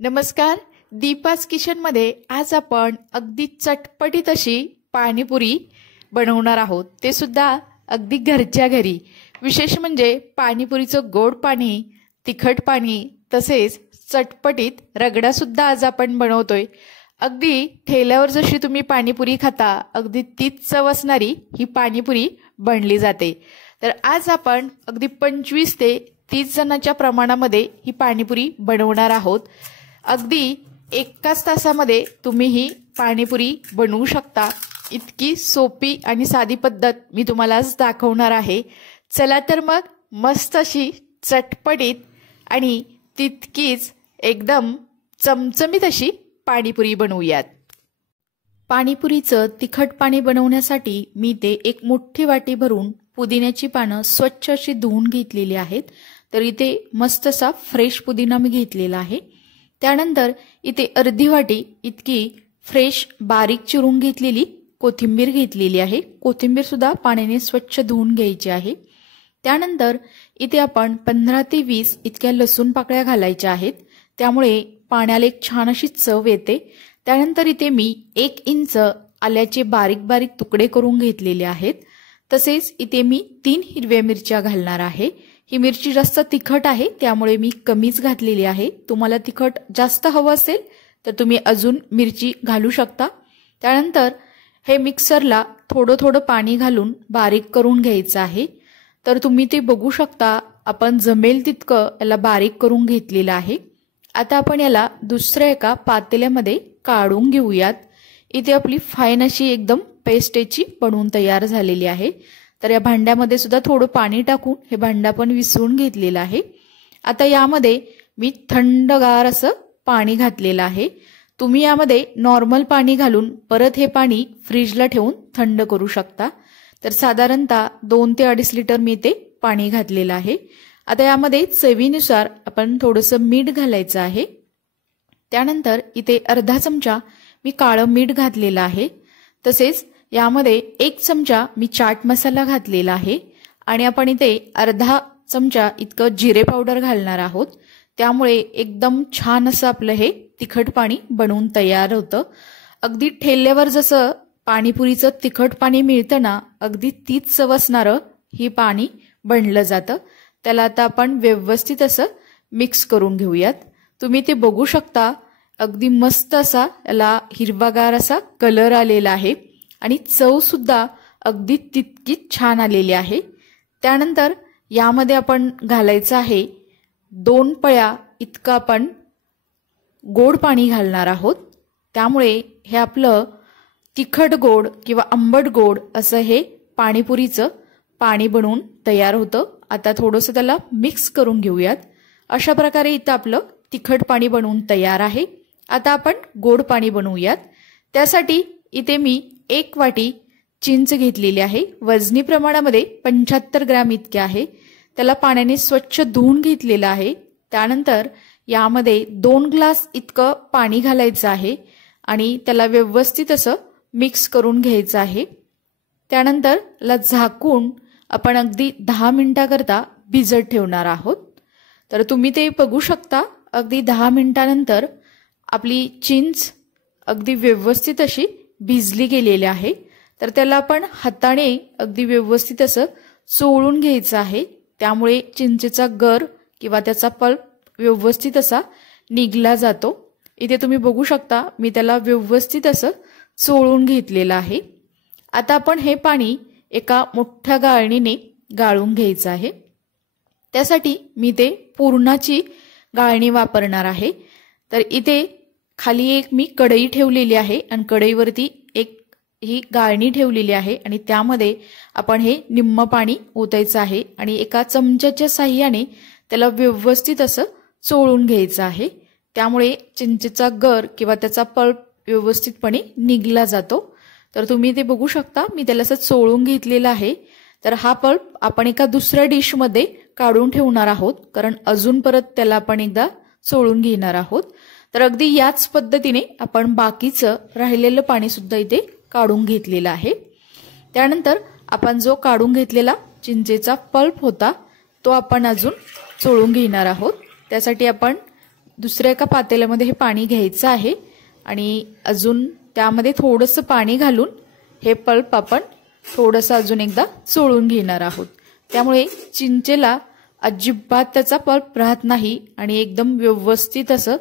नमस्कार, दीपास किचनमध्ये आज आपण अगदी चटपटीत अशी पाणीपुरी बनवणार आहोत। ते सुद्धा अगदी घरच्या घरी। विशेष म्हणजे पाणीपुरीचं गोड पाणी, तिखट पाणी तसेच चटपटीत रगडा सुद्धा आज आपण बनवतोय। अगदी ठेल्यावर जशी तुम्ही पाणीपुरी खाता अगदी तीच चव असणारी ही पाणीपुरी बनली जाते। तर आज आपण अगदी 25 ते 30 जणांच्या प्रमाणामध्ये ही पाणीपुरी बनवणार आहोत। अगदी एकाच तासामध्ये तुम्ही ही पाणीपुरी बनवू शकता। इतकी सोपी आणि साधी पद्धत मी तुम्हाला आज दाखवणार आहे। चला तर मग मस्त अशी चटपटीत आणि तितकीच एकदम चमचमीत अशी पाणीपुरी बनवूयात। पाणीपुरीचं तिखट पाणी बनवण्यासाठी मी ते एक मोठी वाटी भरून पुदिन्याची पानं स्वच्छ अशी धुवून घेतलेली आहेत। तर इथे मस्त असा फ्रेश पुदिना मी घेतलेला आहे। त्यानंतर इथे अर्धी वाटी इतकी फ्रेश बारीक चिरून घेतलेली कोथिंबीर घेतलेली आहे। कोथिंबीर सुद्धा पाण्याने स्वच्छ धुवून घ्यायची आहे। त्यानंतर इथे आपण 15 ते 20 इतक्या लसूण पाकळ्या घालायच्या आहेत, त्यामुळे पाण्याला एक छान अशी चव येते। त्यानंतर इथे मी 1 इंच आल्याचे बारीक बारीक तुकडे करून घेतलेले आहेत। तसेच इथे मी 3 हिरव्या मिरच्या घालणार आहे। ही मिरची जास्त तिखट आहे त्यामुळे मी कमीच घातलेली आहे। तुम्हाला तिखट जास्त हवं असेल तर तुम्ही अजून मिरची घालू शकता। त्यानंतर हे मिक्सरला थोडं थोडं पाणी घालून बारीक करून घ्यायचं आहे। तर तुम्ही ते बघू शकता, आपण जमेल तितकं याला बारीक करून घेतलेलं आहे। आता आपण याला दुसऱ्या एका पातेल्यामध्ये काढून घेऊयात। इथे आपली फाईन अशी एकदम पेस्ट याची बनवून तयार झालेली आहे। तर या भांड्यामध्ये सुद्धा थोडं पाणी टाकून हे भांडं पण विसळून घेतलेलं आहे। आता यामध्ये मी थंडगार असं पाणी घातलेलं आहे। तुम्ही यामध्ये नॉर्मल पाणी घालून परत हे पाणी फ्रीजला ठेवून थंड करू शकता। तर साधारणतः 2 ते 2.5 लिटर मी ते पाणी घातलेलं आहे। आता यामध्ये चवीनुसार आपण थोडंसं मीठ घालायचं आहे। त्यानंतर इथे अर्धा चमचा मी काळं मीठ घातलेलं आहे। तसेच यामध्ये 1 चमचा मी चाट मसाला घातलेला आहे आणि आपण इथे अर्धा चमचा इतकं जिरे पावडर घालणार आहोत। त्यामुळे एकदम छान असं आपलं हे तिखट पाणी बनवून तयार होतं। अगदी ठेल्यावर जसं पाणीपुरीचं तिखट पाणी मिळतं ना, अगदी तीच चव असणारं ही पाणी बनलं जातं। त्याला आता आपण व्यवस्थित असं मिक्स करून घेऊयात। तुम्ही ते बघू शकता, अगदी मस्त असा याला हिरवागार असा कलर आलेला आहे आणि चव सुद्धा अगदी तितकीच छान आलेली आहे। त्यानंतर यामध्ये आपण घालायचं आहे 2 पळ्या इतकं आपण गोड पाणी घालणार आहोत। त्यामुळे हे आपलं तिखट गोड किंवा आंबट गोड असं हे पाणीपुरीचं पाणी बनवून तयार होतं। आता थोडंसं त्याला मिक्स करून घेऊयात। अशा प्रकारे इथं आपलं तिखट पाणी बनवून तयार आहे। आता आपण गोड पाणी बनवूयात। त्यासाठी इथे मी 1 वाटी चिंच घेतलेली आहे। वजनी प्रमाणामध्ये 75 ग्रॅम इतके आहे। त्याला पाण्याने स्वच्छ धुवून घेतलेलं आहे। त्यानंतर यामध्ये 2 ग्लास इतकं पाणी घालायचं आहे आणि त्याला व्यवस्थित असं मिक्स करून घ्यायचं आहे। त्यानंतर याला झाकून आपण अगदी 10 मिनिटाकरता भिजत ठेवणार आहोत। तर तुम्ही ते बघू शकता, अगदी 10 मिनिटानंतर आपली चिंच अगदी व्यवस्थित अशी भिजली गेलेली आहे। तर त्याला आपण हाताने अगदी व्यवस्थित असं चोळून घ्यायचं आहे। त्यामुळे चिंचेचा गर किंवा त्याचा पल्प व्यवस्थित असा निघला जातो। इथे तुम्ही बघू शकता, मी त्याला व्यवस्थित असं चोळून घेतलेलं आहे। आता आपण हे पाणी एका मोठ्या गाळणीने गाळून घ्यायचं आहे। त्यासाठी मी ते पूर्णाची गाळणी वापरणार आहे। तर इथे खाली एक मी कढई ठेवलेली आहे आणि कढईवरती एक ही गाळणी ठेवलेली आहे आणि त्यामध्ये आपण हे निम्म पाणी ओतायचं आहे आणि एका चमच्याच्या साहाय्याने त्याला व्यवस्थित असं चोळून घ्यायचं आहे। त्यामुळे चिंचेचा गर किंवा त्याचा पल्प व्यवस्थितपणे निघला जातो। तर तुम्ही ते बघू शकता, मी त्याला असं चोळून घेतलेलं आहे। तर हा पल्प आपण एका दुसऱ्या डिशमध्ये काढून ठेवणार आहोत, कारण अजून परत त्याला आपण एकदा चोळून घेणार आहोत। तर अगदी याच पद्धतीने आपण बाकीचं राहिलेलं पाणी सुद्धा इथे काढून घेतलेलं आहे। त्यानंतर आपण जो काढून घेतलेला चिंचेचा पल्प होता तो आपण अजून चोळून घेणार आहोत। त्यासाठी आपण दुसऱ्या एका पातेल्यामध्ये हे पाणी घ्यायचं आहे आणि अजून त्यामध्ये थोडंसं पाणी घालून हे पल्प आपण थोडंसं अजून एकदा चोळून घेणार आहोत। त्यामुळे चिंचेला अजिबात त्याचा पल्प राहत नाही आणि एकदम व्यवस्थित असं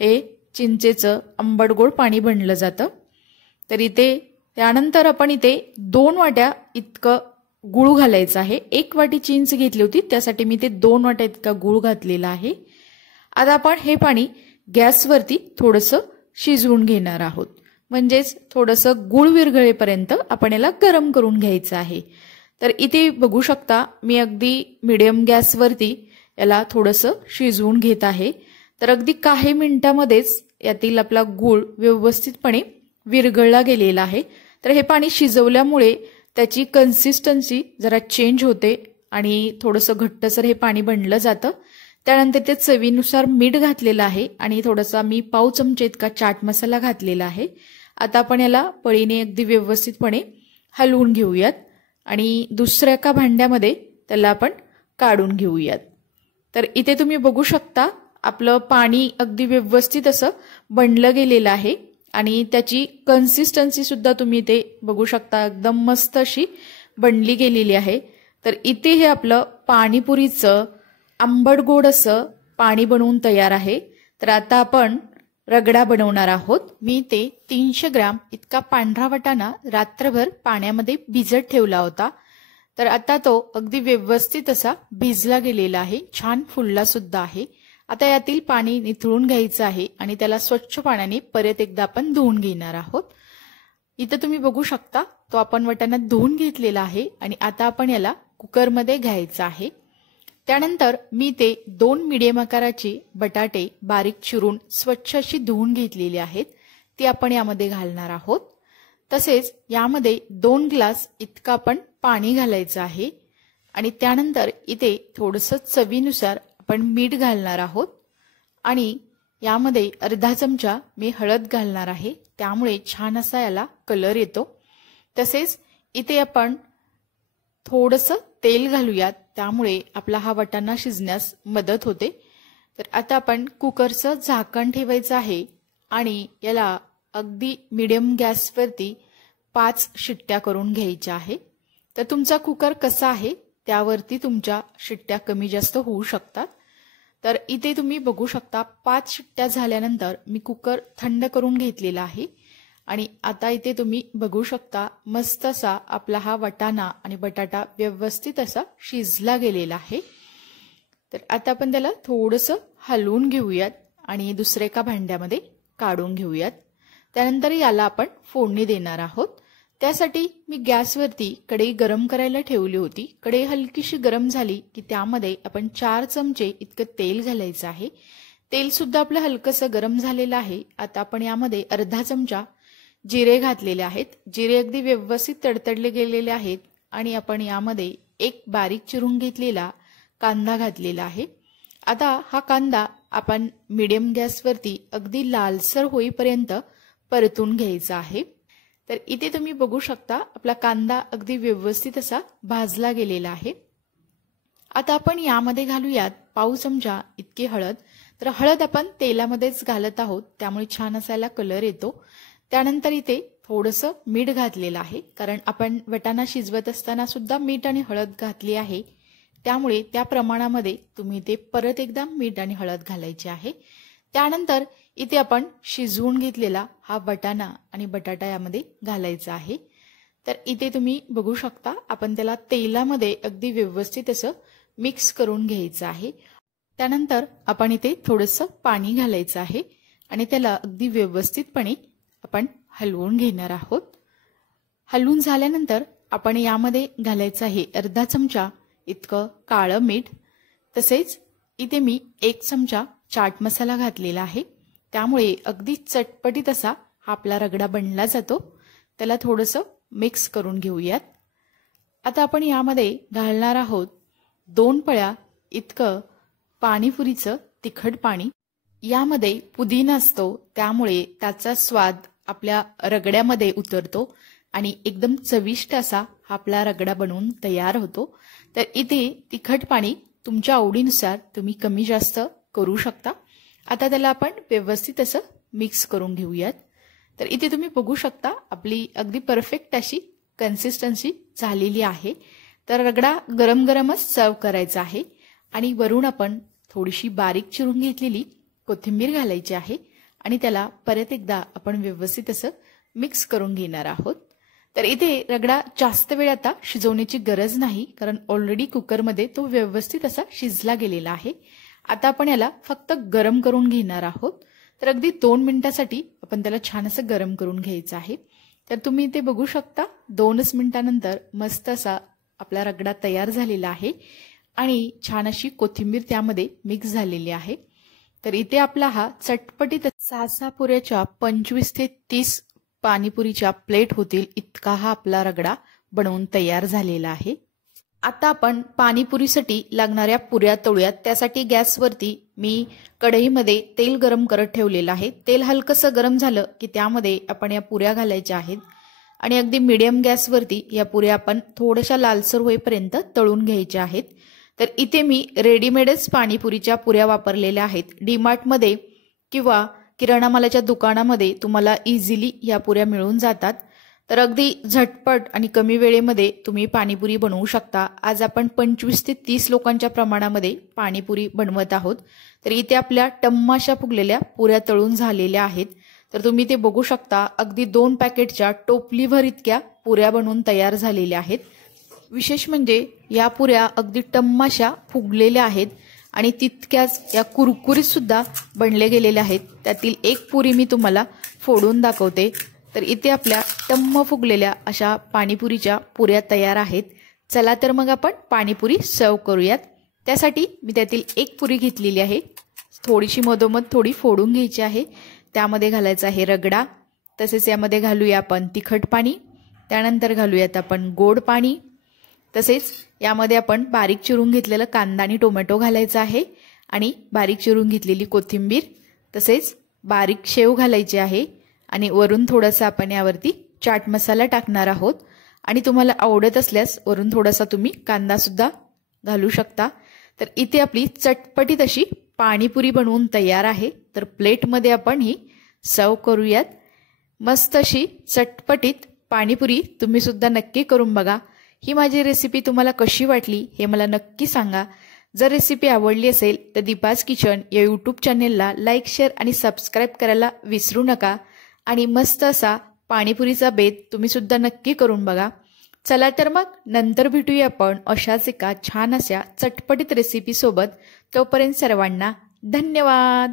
हे चिंचेचं आंबट गोड पाणी बनलं जातं। तर इथे त्यानंतर आपण इथे 2 वाट्या इतकं गूळ घालायचं आहे। 1 वाटी चिंच घेतली होती, त्यासाठी मी ते 2 वाट्या इतका गूळ घातलेला आहे। आता आपण हे पाणी गॅसवरती थोडंसं शिजवून घेणार आहोत, म्हणजेच थोडंसं गूळ विरघळेपर्यंत आपण याला गरम करून घ्यायचं आहे। तर इथे बघू शकता मी अगदी मीडियम गॅसवरती याला थोडंसं शिजवून घेत आहे। तर अगदी काही मिनिटांमध्येच यातील आपला गूळ व्यवस्थितपणे विरघळला गेलेला आहे। तर हे पाणी शिजवल्यामुळे त्याची कन्सिस्टन्सी जरा चेंज होते आणि थोडंसं घट्टसर हे पाणी बनलं जातं। त्यानंतर ते चवीनुसार मीठ घातलेलं आहे आणि थोडासा मी पाव चमचे इतका चाट मसाला घातलेला आहे। आता आपण याला पळीने अगदी व्यवस्थितपणे हलवून घेऊयात आणि दुसऱ्या एका भांड्यामध्ये त्याला आपण काढून घेऊयात। तर इथे तुम्ही बघू शकता आपलं पाणी अगदी व्यवस्थित असं बनलं गेलेलं आहे आणि त्याची कन्सिस्टन्सी सुद्धा तुम्ही इथे बघू शकता, एकदम मस्त अशी बनली गेलेली आहे। तर इथे हे आपलं पाणीपुरीचं आंबट गोड असं पाणी बनवून तयार आहे। तर आता आपण रगडा बनवणार आहोत। मी ते 300 ग्रॅम इतका पांढरा वाटाणा रात्रभर पाण्यामध्ये भिजत ठेवला होता। तर आता तो अगदी व्यवस्थित असा भिजला गेलेला आहे, छान फुलला सुद्धा आहे। आता यातील पाणी निथळून घ्यायचं आहे आणि त्याला स्वच्छ पाण्याने परत एकदा आपण धुवून घेणार आहोत। इथं तुम्ही बघू शकता तो आपण वाटाणा धुवून घेतलेला आहे आणि आता आपण याला कुकरमध्ये घ्यायचं आहे। त्यानंतर मी ते 2 मीडियम आकाराचे बटाटे बारीक चिरून स्वच्छ अशी धुवून घेतलेली आहेत, ती आपण यामध्ये घालणार आहोत। तसेच यामध्ये 2 ग्लास इतका आपण पाणी घालायचं आहे आणि त्यानंतर इथे थोडंसं चवीनुसार आपण मीठ घालणार आहोत आणि यामध्ये अर्धा चमचा मी हळद घालणार आहे, त्यामुळे छान असा याला कलर येतो। तसेच इथे आपण थोडंसं तेल घालूयात, त्यामुळे आपला हा वाटाणा शिजण्यास मदत होते। तर आता आपण कुकरचं झाकण ठेवायचं आहे आणि याला अगदी मीडियम गॅसवरती 5 शिट्ट्या करून घ्यायच्या आहे। तर तुमचा कुकर कसा आहे त्यावरती तुमच्या शिट्ट्या कमी जास्त होऊ शकतात। तर इथे तुम्ही बघू शकता 5 शिट्ट्या झाल्यानंतर मी कुकर थंड करून घेतलेला आहे आणि आता इथे तुम्ही बघू शकता मस्त असा आपला हा वाटाणा आणि बटाटा व्यवस्थित असा शिजला गेलेला आहे। तर आता आपण त्याला थोडंसं हलवून घेऊयात आणि दुसऱ्या एका भांड्यामध्ये काढून घेऊयात। त्यानंतर याला आपण फोडणी देणार आहोत। त्यासाठी मी गॅसवरती कढई गरम करायला ठेवली होती। कढई हलकीशी गरम झाली की त्यामध्ये आपण 4 चमचे इतकं तेल घालायचं आहे। तेल सुद्धा आपलं हलकंसं गरम झालेलं आहे। आता आपण यामध्ये अर्धा चमचा जिरे घातलेले आहेत। जिरे अगदी व्यवस्थित तडतडले गेलेले आहेत आणि आपण यामध्ये 1 बारीक चिरून घेतलेला कांदा घातलेला आहे। आता हा कांदा आपण मीडियम गॅसवरती अगदी लालसर होईपर्यंत परतून घ्यायचा आहे। तर इथे तुम्ही बघू शकता आपला कांदा अगदी व्यवस्थित असा भाजला गेलेला आहे। आता आपण यामध्ये घालूयात पाव चमचा इतकी हळद। तर हळद आपण तेलामध्येच घालत आहोत, त्यामुळे छान असायला कलर येतो। त्यानंतर इथे थोडंसं मीठ घातलेलं आहे, कारण आपण वाटाणा शिजवत असताना सुद्धा मीठ आणि हळद घातली आहे, त्यामुळे त्या प्रमाणामध्ये तुम्ही ते परत एकदा मीठ आणि हळद घालायचे आहे। त्यानंतर इथे आपण शिजवून घेतलेला हा वाटाणा आणि बटाटा यामध्ये घालायचा आहे। तर इथे तुम्ही बघू शकता आपण त्याला तेलामध्ये अगदी व्यवस्थित असं मिक्स करून घ्यायचं आहे। त्यानंतर आपण इथे थोडंसं पाणी घालायचं आहे आणि त्याला अगदी व्यवस्थितपणे आपण हलवून घेणार आहोत। हलवून झाल्यानंतर आपण यामध्ये घालायचं आहे अर्धा चमचा इतकं काळं मीठ। तसेच इथे मी 1 चमचा चाट मसाला घातलेला आहे, त्यामुळे अगदी चटपटीत असा हा आपला रगडा बनला जातो। त्याला थोडंसं मिक्स करून घेऊयात। आता आपण यामध्ये घालणार आहोत 2 पळ्या इतकं पाणीपुरीचं तिखट पाणी। यामध्ये पुदिना असतो, त्यामुळे त्याचा स्वाद आपल्या रगड्यामध्ये उतरतो आणि एकदम चविष्ट असा हा आपला रगडा बनवून तयार होतो। तर इथे तिखट पाणी तुमच्या आवडीनुसार तुम्ही कमी जास्त करू शकता आता त्याला आपण व्यवस्थित असं मिक्स करून घेऊयात। तर इथे तुम्ही बघू शकता आपली अगदी परफेक्ट अशी कन्सिस्टन्सी झालेली आहे। तर रगडा गरम गरमच सर्व करायचा आहे आणि वरून आपण थोडीशी बारीक चिरून घेतलेली कोथिंबीर घालायची आहे आणि त्याला परत एकदा आपण व्यवस्थित असं मिक्स करून घेणार आहोत। तर इथे रगडा जास्त वेळ आता शिजवण्याची गरज नाही, कारण ऑलरेडी कुकरमध्ये तो व्यवस्थित असा शिजला गेलेला आहे। आता आपण याला फक्त गरम करून घेणार आहोत। तर अगदी 2 मिनिटांसाठी आपण त्याला छान असं गरम करून घ्यायचं आहे। तर तुम्ही इथे बघू शकता 2च मिनिटांनंतर मस्त असा आपला रगडा तयार झालेला आहे आणि छान अशी कोथिंबीर त्यामध्ये मिक्स झालेली आहे। तर इथे आपला हा चटपटीत 6 पुऱ्याच्या 25 ते 30 पाणीपुरीच्या प्लेट होतील इतका हा आपला रगडा बनवून तयार झालेला आहे। आता आपण पाणीपुरीसाठी लागणाऱ्या पुऱ्या तळूयात। त्यासाठी गॅसवरती मी कढईमध्ये तेल गरम करत ठेवलेलं आहे। तेल हलकसं गरम झालं की त्यामध्ये आपण या पुऱ्या घालायच्या आहेत आणि अगदी मीडियम गॅसवरती या पुऱ्या आपण थोड्याशा लालसर होईपर्यंत तळून घ्यायच्या आहेत। तर इथे मी रेडीमेडच पाणीपुरीच्या पुऱ्या वापरलेल्या आहेत। डीमार्टमध्ये किंवा किराणा मालाच्या दुकानामध्ये तुम्हाला इझिली या पुऱ्या मिळून जातात। तर अगदी झटपट आणि कमी वेळेमध्ये तुम्ही पाणीपुरी बनवू शकता। आज आपण 25 ते 30 लोकांच्या प्रमाणामध्ये पाणीपुरी बनवत आहोत। तर इथे आपल्या टम्माशा फुगलेल्या पुऱ्या तळून झालेल्या आहेत। तर तुम्ही ते बघू शकता अगदी 2 पॅकेटच्या टोपलीभर इतक्या पुऱ्या बनवून तयार झालेल्या आहेत। विशेष म्हणजे या पुऱ्या अगदी टम्माशा फुगलेल्या आहेत आणि तितक्याच या कुरकुरीत सुद्धा बनले गेलेल्या आहेत। त्यातील एक पुरी मी तुम्हाला फोडून दाखवते। तर इथे आपल्या टम्म फुगलेल्या अशा पाणीपुरीच्या पुऱ्या तयार आहेत। चला तर मग आपण पाणीपुरी सर्व करूयात। त्यासाठी मी त्यातील एक पुरी घेतलेली आहे, थोडीशी मधोमध थोडी फोडून घ्यायची आहे। त्यामध्ये घालायचा आहे रगडा, तसेच यामध्ये घालूया आपण तिखट पाणी, त्यानंतर घालूयात आपण गोड पाणी, तसेच यामध्ये आपण बारीक चिरून घेतलेला कांदा आणि टोमॅटो घालायचा आहे आणि बारीक चिरून घेतलेली कोथिंबीर, तसेच बारीक शेव घालायची आहे आणि वरून थोडासा आपण यावरती चाट मसाला टाकणार आहोत आणि तुम्हाला आवडत असल्यास वरून थोडासा तुम्ही कांदा सुद्धा घालू शकता। तर इथे आपली चटपटीत अशी पाणीपुरी बनवून तयार आहे। तर प्लेटमध्ये आपण ही सर्व करूयात। मस्त अशी चटपटीत पाणीपुरी तुम्ही सुद्धा नक्की करून बघा। ही माझी रेसिपी तुम्हाला कशी वाटली हे मला नक्की सांगा। जर रेसिपी आवडली असेल तर दीपाज किचन या यूट्यूब चॅनेलला लाईक, शेअर आणि सबस्क्राईब करायला विसरू नका आणि मस्त असा पाणीपुरीचा बेत तुम्ही सुद्धा नक्की करून बघा। चला तर मग नंतर भेटूया आपण अशाच एका छान अशा चटपटीत रेसिपी सोबत। तोपर्यंत सर्वांना धन्यवाद।